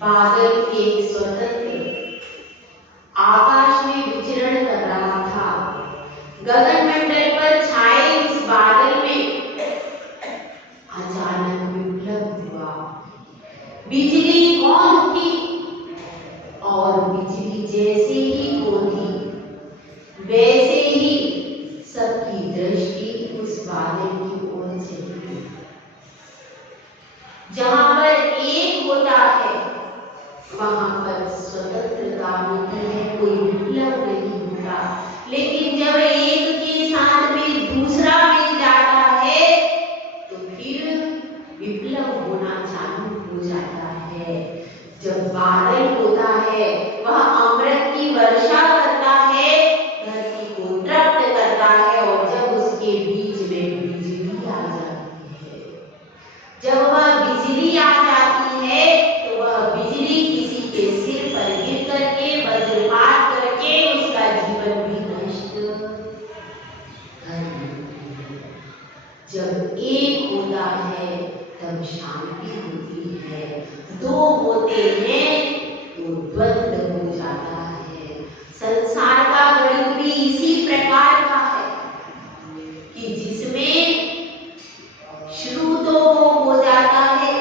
बादल एक स्वतंत्र आकाश में विचरण कर रहा था। गगन मंडल पर छाए उस बादल में अचानक विप्लव हुआ। बिजली कौन उठी और बिजली जैसे ही कौंधी वैसे ही सबकी दृष्टि उस बादल की ओर चली। जहां पर एक होता है वहां पर स्वतंत्रता होती है, कोई विप्लव नहीं होता। लेकिन जब एक के साथ में दूसरा मिल जाता है तो फिर विप्लव होना चालू हो जाता है। जब बादल होता है वह अमृत की वर्षा करता है, धरती को तृप्त करता है, और जब उसके बीच में बिजली आ जाती है, जब वह बिजली आ जाती है तो वह बिजली किसी के सिर पर गिर करके वज्रपात करके उसका जीवन भी नष्ट कर देती है। जब एक होता है तब शांति होती है, दो होते हैं तो द्वंद्व हो जाता है। संसार का गणित भी इसी प्रकार का है कि जिसमें शुरू तो वो हो जाता है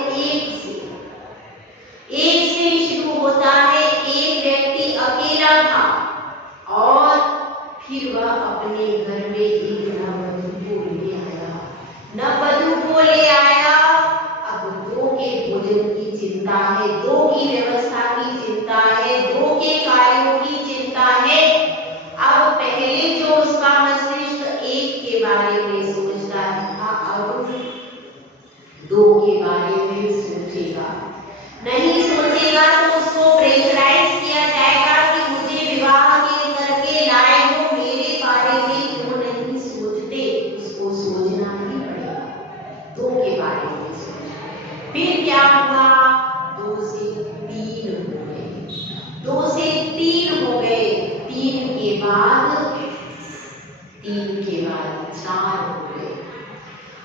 एक से शुरू होता है। एक व्यक्ति अकेला था और फिर वह अपने घर में एक नववधू को ले आया। नववधू को ले आया, अब दो के भोजन की चिंता है, दो की व्यवस्था की चिंता है, दो के कार्यों की चिंता है। अब पहले जो उसका मस्तिष्क एक के बारे में सोचता था, अब दो के बारे में सोचेगा। नहीं सोचेगा तो उसको प्रेशराइज किया जाएगा कि मुझे विवाह के करके लाए हो, मेरे बारे में क्यों नहीं सोचते। उसको सोचना ही पड़ेगा, दो के बारे में सोचना। फिर क्या हुआ, 2 से 3 हो गए, 2 से 3 हो गए, 3 के बाद 4 हो गए।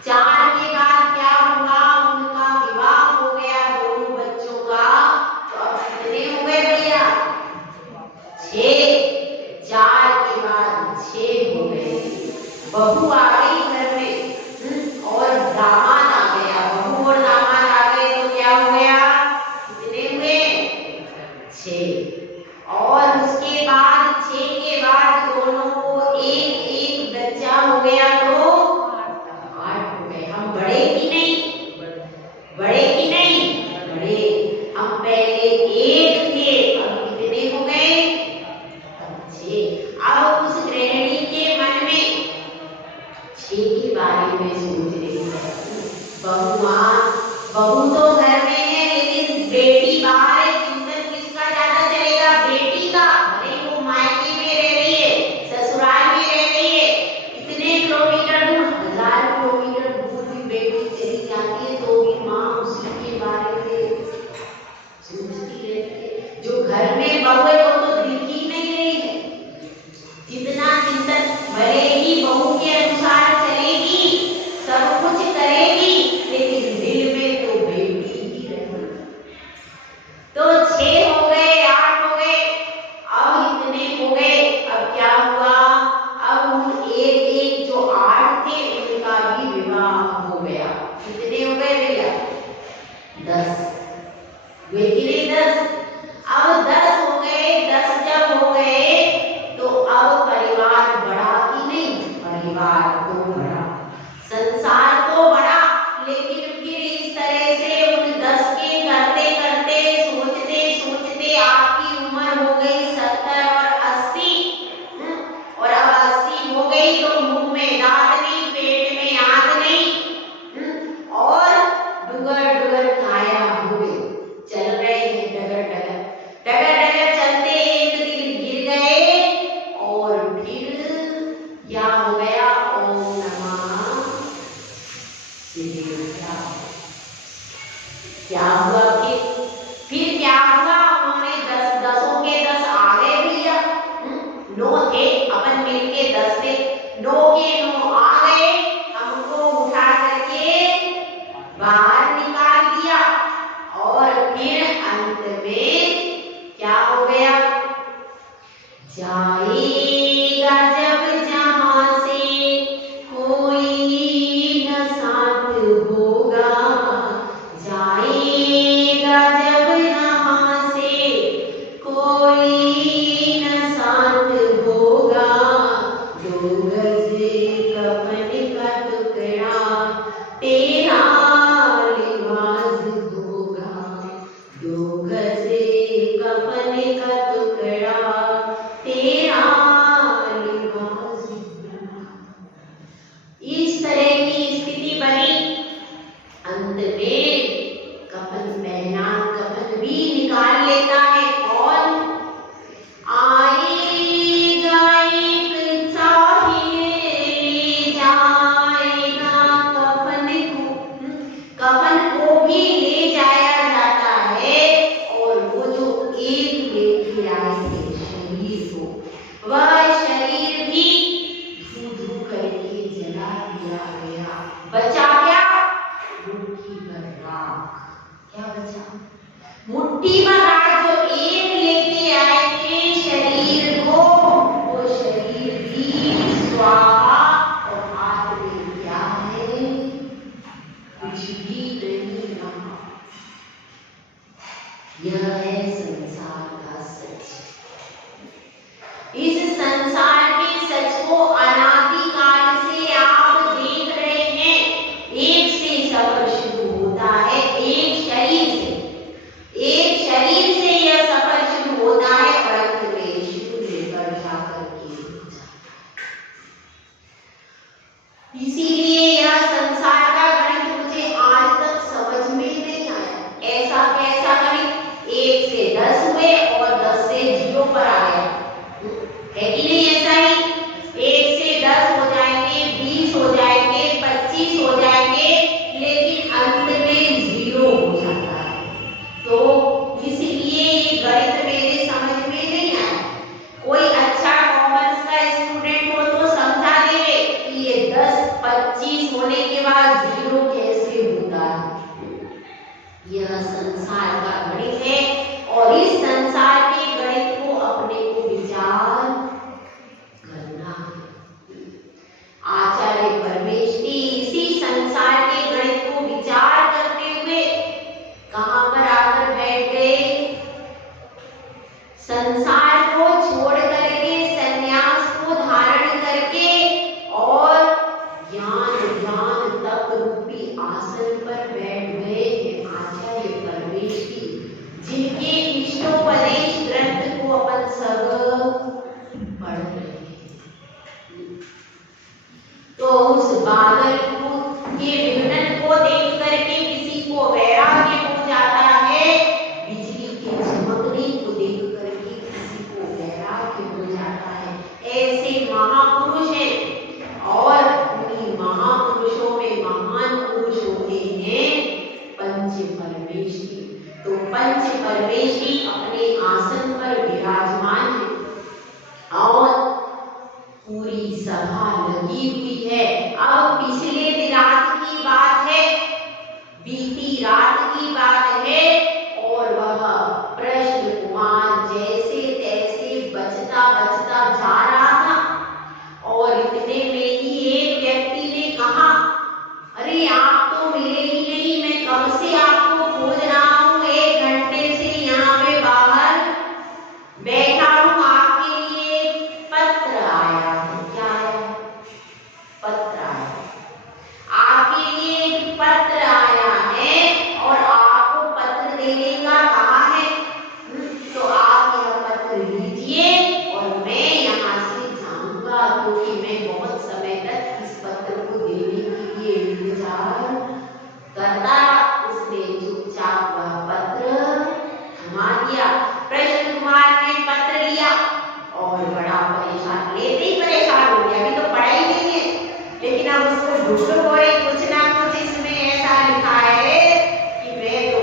4 के बाद क्या हुआ, उनका विवाह हो गया दोनों बच्चों का। तो अब कितने हो गए भैया, 6। 4 के बाद 6 हो गए। बहू आ गई घर में और दामाद आ गया। बहू और दामाद आ गए तो क्या हो गया, कितने हुए, 6। और उसके बाद 6 के बाद दोनों को एक बच्चा हो गया तो 8 हो गए। हम बड़े कि नहीं, बड़े कि नहीं, बड़े। हम पहले 1 थे, अब कितने हो गए, 6। अब उस गृहिणी के मन में 6 के बारे में सोच रही है। बहू तो घर में है लेकिन बेटी बाहर है। चिंतन किसका ज्यादा चलेगा, बेटी का। भले वो मायके में रह रही है, ससुराल में रह रही है, इतने किलोमीटर दूर, 1000 किलोमीटर दूर भी बेटी चली जाती है तो भी माँ उसी के बारे में सोचती रहती है। जो घर में बहू है वो तो दिख ही नहीं रही है। जितना चिंतन, भले ही बहू के अनुसार चलेगी, सब कुछ करेगी, लेकिन दिल में तो बेटी ही रहेगी। तो 6 हो गए, 8 हो गए, अब इतने हो गए। अब क्या हुआ, अब उन एक जो 8 थे उनका भी विवाह हो गया। कितने हो गए भैया, 10। वे कितने, 10। अब 10 हो गए। 10 जब हो गए तो अब परिवार बढ़ा कि नहीं, परिवार तो बढ़ा, संसार तो बढ़ा। लेकिन फिर इस तरह से उन 10 के क्या हुआ फिर क्या हुआ, उन्होंने 10 के 10 आ गए भैया, 9 थे, अपन मिलके 10 थे, 9 के 9 आ गए, हमको उठा करके बाहर निकाल दिया। और फिर अंत में क्या हो गया, जाएगा जब जहां से कोई न साथ होगा, जाएगा जब जहां से कोई न साथ होगा, 2 गज कफन का टुकड़ा तेरा लिबास होगा, 2 गज कफन का टुकड़ा तेरा लिबास होगा। इस तरह की स्थिति बनी। अंत में कफन पहना, कफन भी निकाल लेता है कौन, आएगा एक साहिल ले जाएगा कफन को, कफन को भी ले जाया जाता है। और वो जो एक लेके आए थे शरीर को, वह शरीर भी धू करके जला दिया गया। बचा क्या, मुट्ठी भर राख। क्या बचा, मुट्ठी भर राख। जो एक लेके आए थे शरीर को, वो शरीर भी स्वाहा। और हाथ में क्या है, कुछ भी नहीं रहा। यह है संसार का सच। इस संसार के सच को अनादिकाल से आप देख रहे हैं। एक से सफर शुरू होता है, एक शरीर से यह सफर शुरू होता है और अंत में शून्य पर जाकर के होता है। इसीलिए यह संसार का गणित मुझे आज तक समझ में नहीं आया। ऐसा कैसा गणित, 1 से 10 हुए और 10 से 0 पर आ गया, है कि नहीं ऐसा ही। 1 से 10 हो जाएंगे, 20 हो जाएंगे, 25 हो जाएंगे, लेकिन अंत में 0 हो जाता है। तो इसलिए ये गणित मेरे समझ में नहीं आया। कोई अच्छा कॉमर्स का स्टूडेंट हो तो समझा देवे कि ये 10 25 होने के बाद 0 कैसे होता है। यह संसार का गणित है और इस संसार के गणित को अपने को विचार करना है। आचार्य परमेष्ठी इसी संसार के गणित को विचार करते हुए कहां पर आकर बैठ गए, संसार को छोड़ करके, संन्यास को धारण करके और ज्ञान तप रूपी आसन पर बैठ गए हैं आचार्य परमेष्ठी, जिनके इष्टोपदेश ग्रंथ को अपन सब पढ़ रहे हैं। तो उस बादल को, ये विघटन को देख करके किसी को वैराग्य हो जाता है, बिजली के चमकने को देख करके किसी को वैराग्य हो जाता है। ऐसे महापुरुष हैं और उन्हीं महापुरुषों में महान पुरुष होते हैं पंच परमेष्ठी। तो पंच परमेष्ठी अपने आसन पर विराजमान है और पूरी सभा लगी हुई है। अब पिछले रात की बात है, बीती रात की बात है और वह प्रश्न कुमार जैसे तैसे बचता बचता जा रहा था और इतने में ही एक व्यक्ति ने कहा, अरे आप तो मिले ही नहीं, मैं कब से आपको खोज रहा हूँ, 1 घंटे से यहाँ पे बाहर बैठा हूँ, आपके लिए पत्र आया है। क्या आया, पत्र आया, आपके लिए एक पत्र आया है और आपको पत्र देने का कहा है। तो आप यह पत्र लीजिए और मैं यहाँ से जाऊंगा, क्योंकि मैं बहुत समय तक इस पत्र को देने के लिए इंतजार करता। उसने चुपचाप वह पत्र थमा दिया। प्रश्न कुमार ने पत्र लिया और बड़ा परेशान, लेते ही परेशान हो गया। अभी तो पढ़ा ही नहीं है, लेकिन अब उसको ढूंढो, कुछ ना कुछ इसमें ऐसा लिखा है कि मैं तो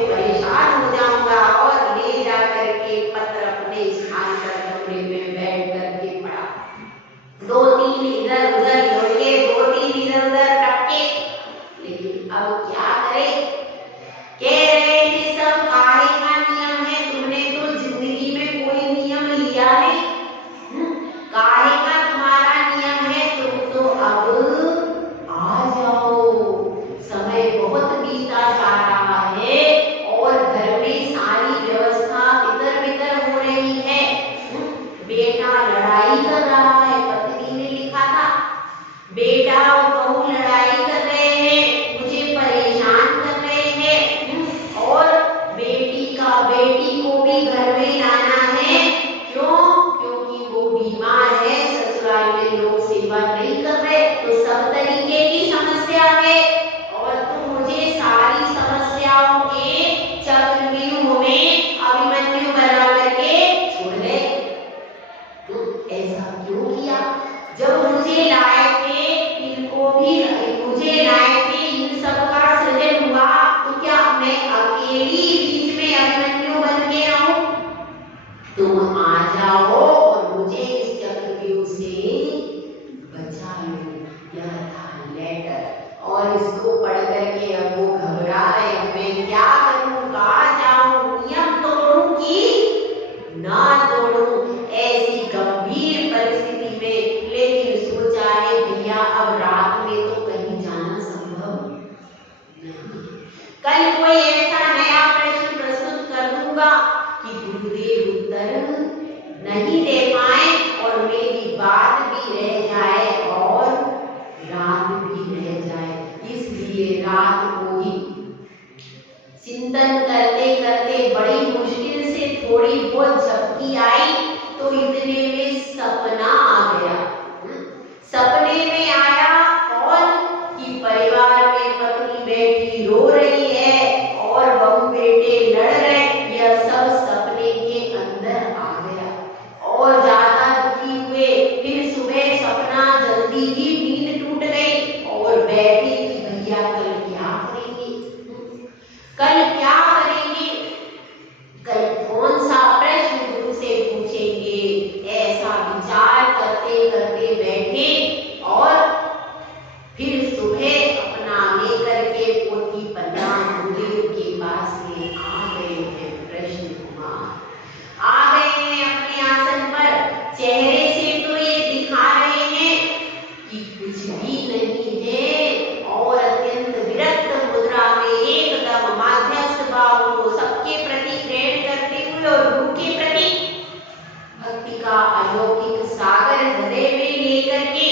जाओ और मुझे इस चक्रव्यूह से बचा लो। यह था लेटर। और इसको पढ़ करके अब वो घबरा रहे, अब मैं क्या करूं, कहाँ जाऊं, नियम तोड़ूं कि ना तोड़ूं, ऐसी गंभीर परिस्थिति में। लेकिन सोचा है भैया अब रात में तो कहीं जाना संभव नहीं। कल कोई ऐसा नया प्रश्न प्रस्तुत कर दूंगा कि गुरुदेव उत्तर नहीं दे पाए और मेरी बात भी रह जाए और रात भी रह जाए। इसलिए रात को ही चिंतन करते करते बड़ी मुश्किल से थोड़ी बहुत झपकी आई तो इतने में सपना आ गया। सपने में आया और कि परिवार में पत्नी बेटी रो रही है और बहू बेटे लड़ रहे। यह सब सपने के अंदर आ गया और ज्यादा दुखी हुए। फिर सुबह सपना जल्दी ही नींद टूट गई और बैठे कि भैया कल क्या करेंगे, कल क्या करेंगे, कल कौन सा प्रश्न गुरु से पूछेंगे। ऐसा विचार करते करते बैठे और फिर सुबह अपना लेकर के पोथी पन्ना गुरुदेव के पास में आ गए हैं। प्रश्न कुमार आ गए हैं अपने आसन पर। चेहरे से तो ये दिखा रहे हैं कि कुछ भी नहीं है और अत्यंत विरक्त मुद्रा में एकदम माध्यस्थ भाव को सबके प्रति ग्रहण करते हुए और गुरु के प्रति भक्ति का अलौकिक सागर हृदय में लेकर के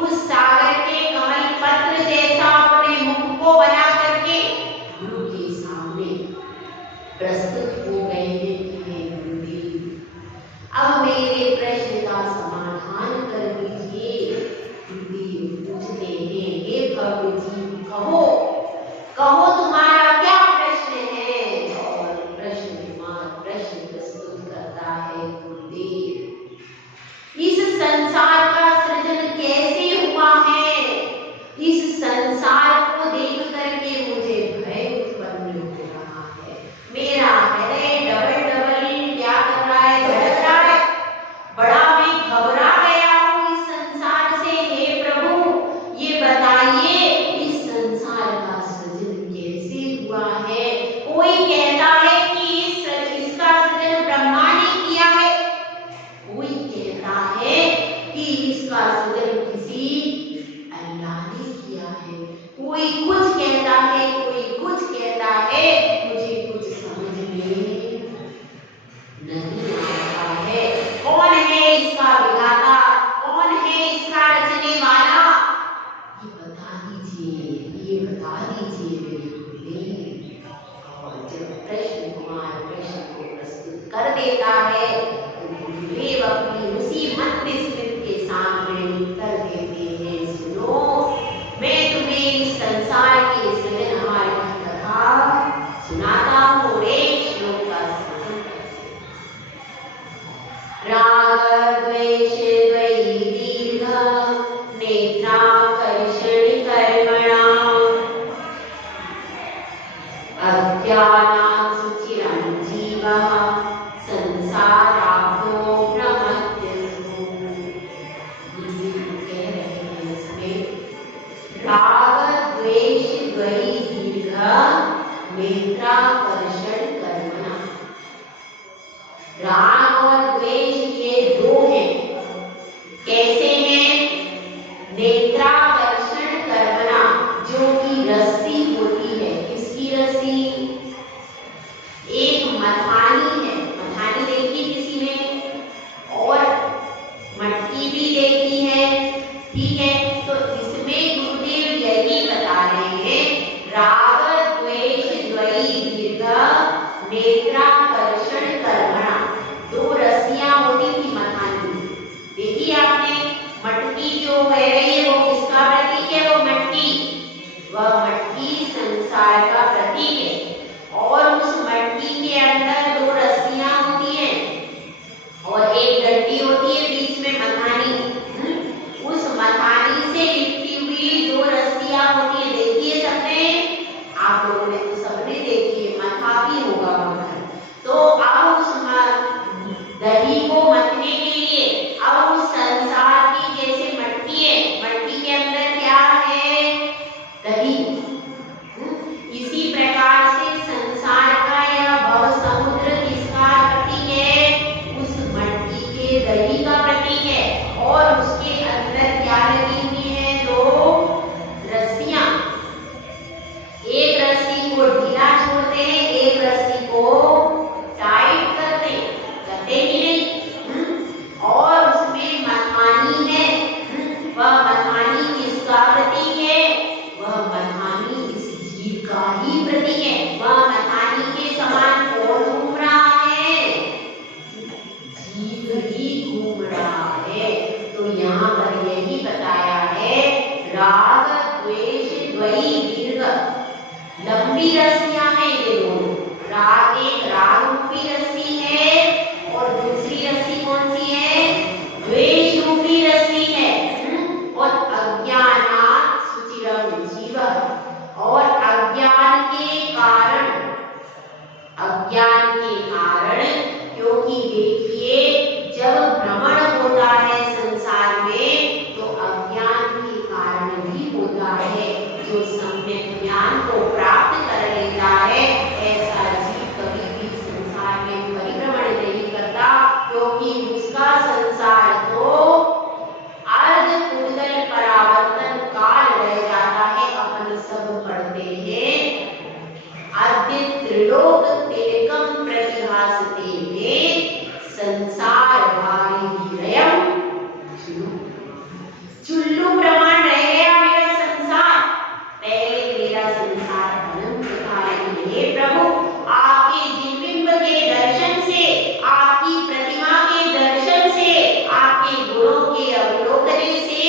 उस सागर के कमल पत्र जैसा अपने मुख को बना करके गुरु के सामने प्रस्तुत हो गए हैं कि हे गुरुदेव, अब मेरे प्रश्न का समाधान कर दीजिए। गुरुदेव पूछते हैं, हे भव्य जी कहो, कहो तुम्हारा क्या प्रश्न है। और प्रश्न कुमार प्रश्न प्रस्तुत करता है। गुरुदेव, इस संसार का सृजन कैसे हुआ है, इस संसार को देख करके मुझे भय उत्पन्न हो रहा है। मेरा हृदय डबल डबल क्या कर रहा है, धड़क रहा है। बड़ा मैं घबरा गया हूँ इस संसार से। हे प्रभु ये बताइए इस संसार का सृजन कैसे हुआ है। कोई कहता है कि इसका सृजन ब्रह्मा ने किया है, कोई कहता है कि इसका सृजन किसी अल्लाह ने किया है, कोई कुछ कहता है, कोई कुछ कहता है। मुझे कुछ समझ में नहीं आता है। कौन है इसका विधाता, कौन है इसका रचने वाला, ये बता दीजिए, ये बता दीजिए मेरे गुरुदेव। और जब प्रश्न कुमार प्रश्न को प्रस्तुत कर देता है तो गुरुदेव अपनी उसी मंत्रस्मृति के सामने उत्तर देते हैं। सुनो, मैं तुम्हें इस संसार के सृजनहार की कथा सुनाता हूँ। एक श्लोक का स्मरण करते हैं। राग द्वेष द्वयी दीर्घ नेत्राकर्षण कर्मणा अज्ञानात् सुचिरञ्जीवः संसारार्थो भ्रमत्यसु। गुरुदेव कह रहे हैं इसमें राग द्वेष द्वयी दीर्घ नेत्राकर्षण कर्मणा। राग और द्वेष ये दो हैं। कैसे हैं? नेत्राकर्षण कर्मणा, जो कि रस्सी होती है। किसकी रस्सी? एक मथानी है, मथानी देखी किसी ने, और मटकी भी देखी है, ठीक है। तो इसमें गुरुदेव यही बता रहे हैं, राग द्वेष द्वयी दीर्घ नेत्राकर्षण कर्मणा। दो रस्सियां होती थी मथानी, देखी आपने। मटकी जो बह रही है वो किसका प्रतीक है? वो मटकी, वह मटकी संसार का प्रतीक है। और उस मटकी के अंदर दो रस्सियां होती हैं और एक डंडी होती है, बीच में मथानी। उस मथानी से लिपटी हुई दो रस्सियां होती है, देखिए सबने, आप लोगों ने तो सबने देखी है, मथा भी होगा मथानी। तो अब उस एक राग रूपी रस्सी है और दूसरी रस्सी कौन सी है? द्वेष रूपी रस्सी है। और अज्ञानात् सुचिरं जीवः, और अज्ञान के कारण क्योंकि देखिए जब भ्रमण होता है संसार में तो अज्ञान के कारण भी होता है। जो सम्यक ज्ञान को प्राप्त कर लेता है ऐसा जीव कभी भी संसार में परिभ्रमण नहीं करता, क्योंकि उसका संसार तो अर्ध कुंडल परावर्तन काल रह जाता है। अपन सब पढ़ते हैं आद्य त्रिलोक तिलकम प्रतिभासते में संसार भारी विरयम चुल्लू प्रमाण रह गया मेरा संसार। पहले मेरा संसार अनंत था, हे प्रभु आपके जिनबिंब के दर्शन से, आपकी प्रतिमा के दर्शन से, आपके गुणों के अवलोकन से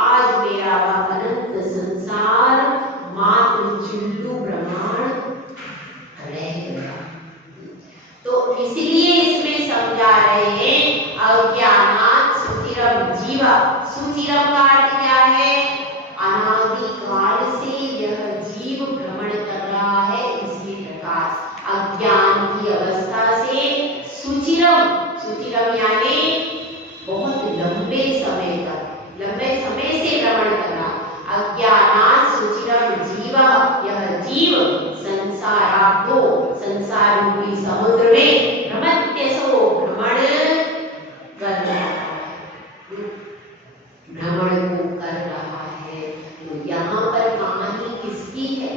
आज मेरा अनंत संसार मात्र चुल्लू प्रमाण रह गया। तो इसलिए इसमें समझा रहे हैं अज्ञानात् सुचिरं जीवः। सुचिरं का अर्थ क्या है? अनादि काल से यह जीव भ्रमण कर रहा है। इसी प्रकार अज्ञान की अवस्था से सुचिरम यानी बहुत लंबे समय से भ्रमण करना। अज्ञानात् सुचिरं जीवः, यह जीव संसाराब्धो संसार रूपी समुद्र में भ्रमत्यसो भ्रमण कर रहा है, भ्रमण को कर रहा है। तो यहाँ पर कहानी किसकी है?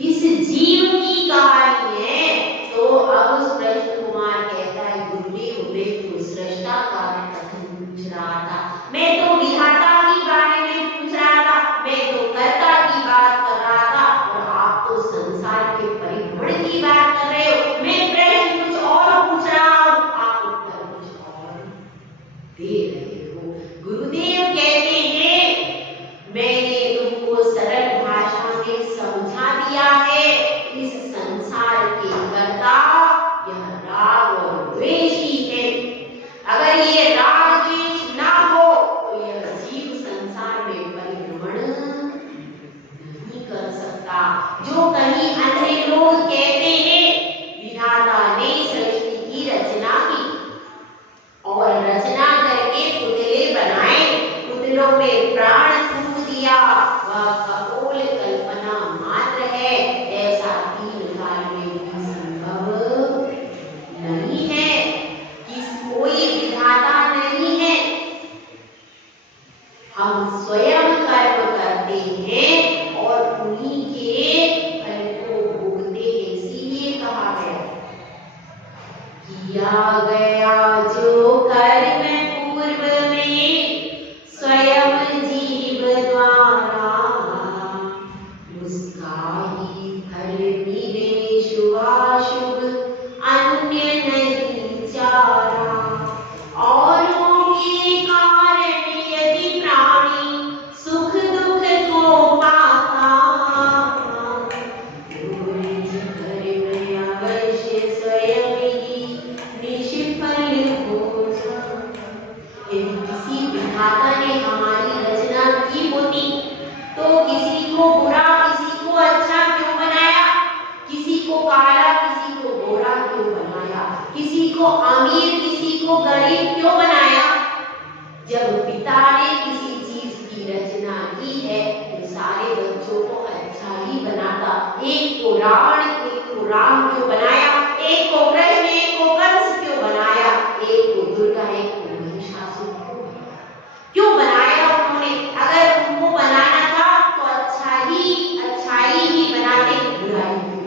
इस जीव की कहानी है। तो अब कृष्ण कुमार कहता है गुरुदेव मैं तो सृष्टा का कथन पूछ रहा था, मैं तो विधाता के बारे में पूछ रहा था, मैं तो कर्ता की बात कर रहा था और आप तो संसार के परिभ्रमण की बात कर रहे हो। मैं प्रश्न कुछ और पूछ रहा हूँ, आप उत्तर कुछ और दे रहे हो। गुरुदेव कहते हैं मैंने तुमको सरल भाषा में समझा दिया है। इस संसार के कर्ता यह राग और द्वेष ही है। अगर ये राग द्वेष ना हो तो यह जीव संसार में परिभ्रमण नहीं कर सकता। जो कहीं अन्य लोग कहते हैं विधाता ने सृष्टि की रचना की और रचना करके पुतले बनाए, पुतलों में प्राण फूंक दिया, वह कपोल कल्पना मात्र है। ऐसा 3 काल में भी संभव नहीं है। कोई विधाता नहीं है, हम स्वयं कर्म करते हैं और उन्हीं के फल को भोगते हैं। इसीलिए कहा गया किया गया जो कर्म पूर्व में स्वयं जीव द्वारा, उसका ही फल मिले शुभाशुभ अन्य नहीं चारा। औरों के कारण यदि प्राणी सुख दुख को पाता, कर्म अवश्य स्वयं ही निष्फल हो जाता। यदि किसी विधाता ने हमारी रचना की होती तो किसी को बुरा किसी को अच्छा क्यों बनाया? किसी को काला किसी को गोरा क्यों बनाया? किसी को अमीर किसी को गरीब क्यों बनाया? जब पिता ने किसी चीज की रचना की है तो सारे बच्चों को अच्छा ही बनाता। एक को रावण एक को राम क्यों बनाया? एक को कृष्ण एक को कंस क्यों बनाया? एक को दुर्गा एक को महिषासुर क्यों बनाया उन्होंने? अगर उनको बनाना था तो अच्छाई ही बनाते, बुराई नहीं।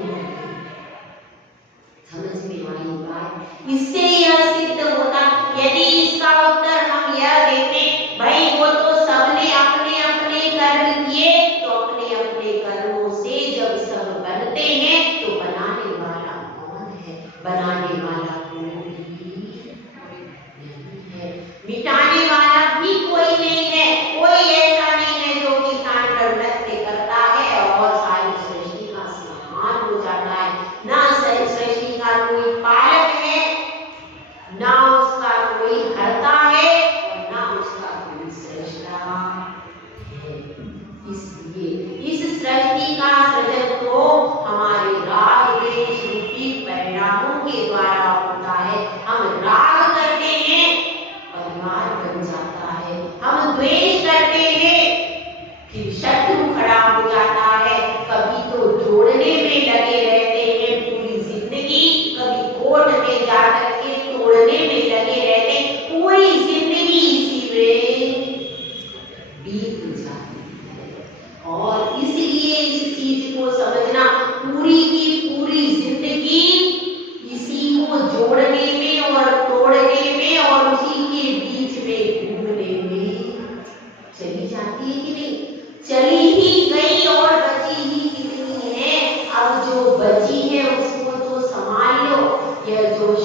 समझ में आई बात? इससे यह सिद्ध होता। यदि इसका उत्तर हम यह देते भाई वो तो सबने अपने अपने कर्म किए, तो अपने अपने कर्मों से जब सब बनते हैं तो बनाने वाला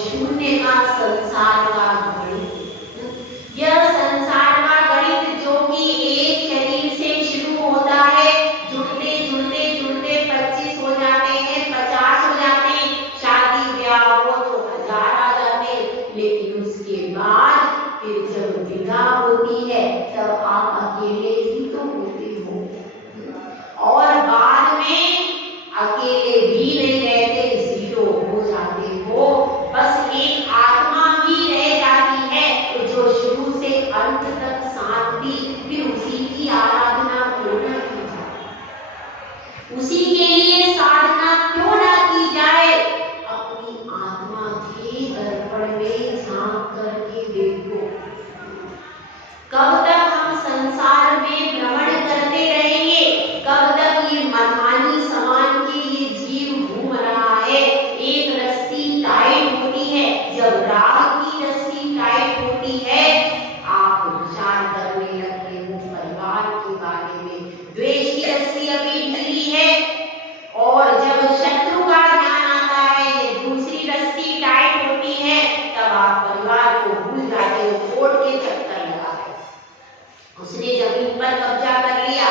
शून्य का संसार का गणित। यह संसार का गणित जो कि एक शरीर से शुरू होता है, जुड़ते जुड़ते जुड़ते 25 हो जाते हैं, 50 हो जाते हैं, शादी ब्याह हो तो 1000 आ जाते हैं, लेकिन उसके बाद फिर जब विदा होती है तब आप अकेले ही तो होते हो, और बाद में अकेले भी नहीं रहते, 0 हो जाते हो, बस एक आत्मा ही रह जाती है। तो जो शुरू से अंत तक साथ दी, फिर उसी की आराधना क्यों न की जाए, उसी के लिए साधना क्यों न की जाए। अपनी आत्मा के दर्पण में झांक करके देखो, कब तक हम संसार में भ्रमण करते रहेंगे, कब तक ये मधानी समान के ये जीव घूम रहा है। एक रस्सी टाइट होती है, जब राग की रस्सी टाइट होती है, आप विचार करने लगते हो परिवार के बारे में, द्वेष की रस्सी अभी ढीली है, और जब शत्रु का ध्यान आता है, ये दूसरी रस्सी टाइट होती है, तब आप परिवार को भूल जाते हो, कोर्ट के चक्कर लगाते हो। उसने जमीन पर कब्जा कर लिया,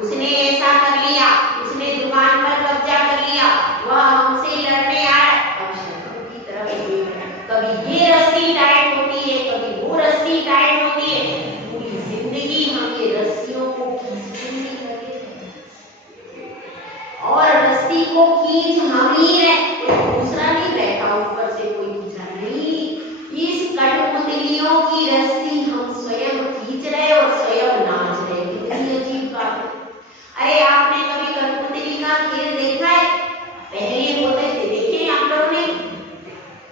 उसने ऐसा कर लिया, उसने दुकान पर कब्जा कर लिया, वह हमसे लड़ने आया, अब शत्रु की तरफ देख रहा है। कभी ये रस्सी टाइट होती है, कभी वो रस्सी टाइट होती है, पूरी जिंदगी हम ये रस्सियों को खींचते ही रहते हैं, और रस्सी को खींच हम ही रहे, कोई दूसरा नहीं बैठा ऊपर से, कोई दूसरा नहीं। इस कठपुतलियों की रस्सी हम स्वयं खींच रहे और स्वयं नाच रहे, कितनी अजीब बात है। अरे आपने कभी कठपुतली का खेल देखा है? पहले होते थे, देखे आप लोगों ने?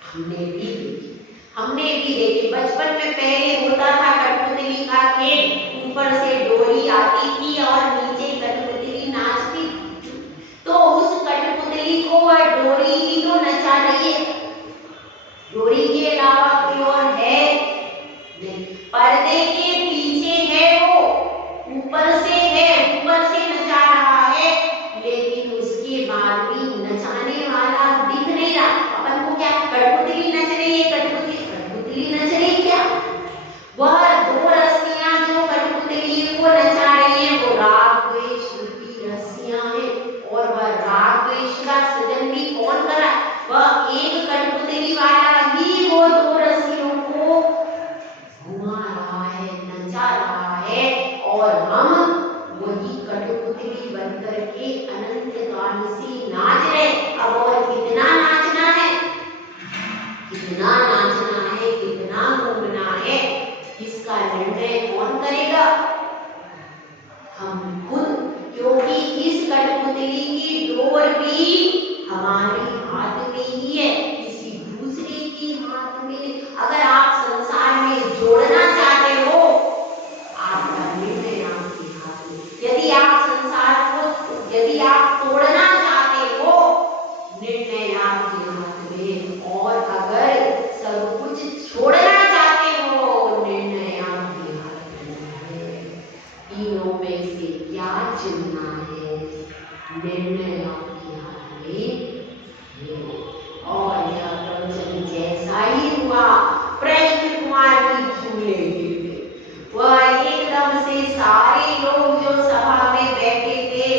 हमने भी देखे। बचपन में पहले होता था कठपुतली का खेल, ऊपर से डोरी आती थी और नीचे कठपुतली नाचती थी, तो उस कठपुतली को वह डोरी ही तो नचा रही है, डोरी के अलावा कोई और है नहीं। पर्दे के पीछे है वो, ऊपर से है, ऊपर से नचा रहा है, लेकिन उसके बाद भी नचाने वाला दिख नहीं रहा। अपन को क्या कठपुतली नच रही है, कठपुतली नच रही क्या? वह 2 रस्सियां जो कठपुतली को नचा रही है, वो राग द्वेष की रस्सियां हैं, और वह राग द्वेष का सृजन भी कौन कर रहा है? वह एक कठपुतली वाला ही वो 2 रस्सियों को घुमा रहा है, नचा रहा है, और हम वही कठपुतली बनकर के अनंत काल से नाच रहे। अब और कितना नाचना है, कितना नाचना है, कितना घूमना है, इसका निर्णय कौन करेगा? हम खुद, क्योंकि इस कठपुतली की डोर भी हमारे हाथ में ही है, किसी दूसरे के हाथ में नहीं। अगर आप संसार में जोड़ना चाहते हो, आपका निर्णय आपके हाथ में। यदि आप संसार को, यदि आप तोड़ना चाहते हो, निर्णय आपके हाथ में, और अगर सब कुछ छोड़ना चाहते हो, निर्णय आपके हाथ में है। तीनों में से क्या चुनना है, निर्णय आपके हाथ में है। और यह प्रवचन जैसा ही हुआ, प्रश्न कुमार की झूले गिर गए। वह एकदम से सारे लोग जो सभा में बैठे थे,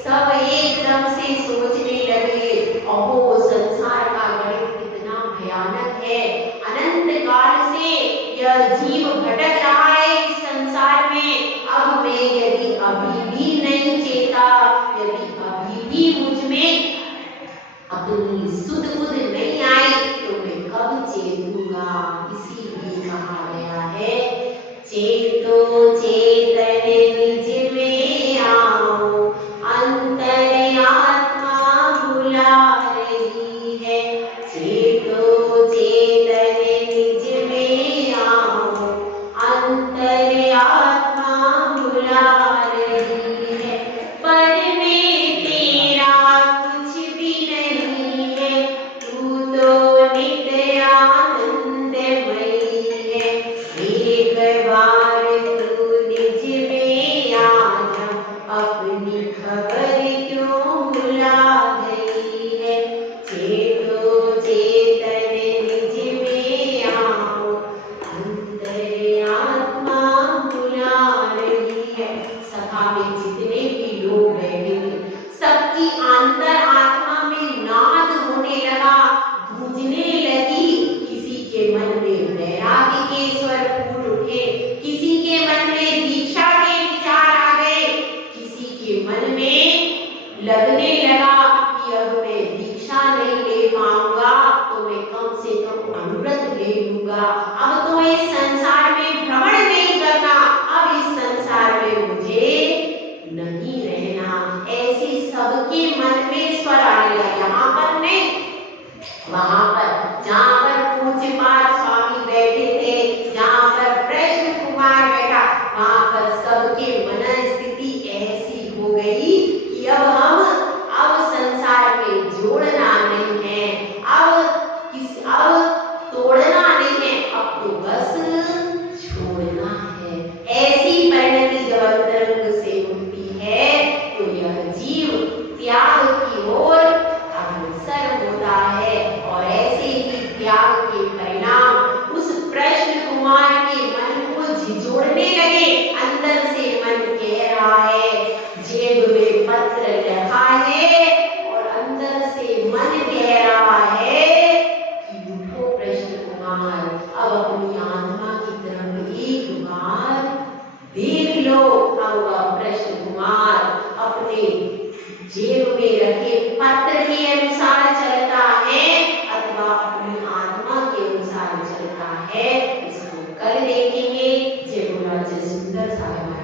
सब एकदम से सोचने लगे, अहो संसार का गणित कितना भयानक है, अनंत जाऊंगा, अब तो इस संसार में भ्रमण नहीं करना, अब इस संसार में मुझे नहीं रहना। ऐसी सबके मन में स्वर आने लगा। यहाँ पर नहीं, वहां पर जहाँ पर पूज्यपाद स्वामी बैठे थे, जहाँ पर प्रश्न कुमार बैठा, वहां पर सबके मन स्थिति ऐसी हो गई कि अब संसार में जोड़ना नहीं है, अब तोड़ना नहीं है, अब तो बस छोड़ना है। ऐसी परिणति जब अंतरंग से होती है तो यह जीव त्याग की ओर अग्रसर होता है, और ऐसे ही त्याग के परिणाम उस प्रश्न कुमार के मन को झिझोड़ने लगे। अंदर से मन कह रहा है, जेब में पत्र रखा है, और अंदर से मन कह रहा है कि उठो प्रश्न कुमार, अब अपनी आत्मा की तरफ एक बार देख लो। अब वह प्रश्न कुमार अपने जेब में रखे पत्र के अनुसार चलता है अथवा अपनी आत्मा के अनुसार चलता है, इसको कल देखेंगे। जय बोला जय सुंदर साहिब।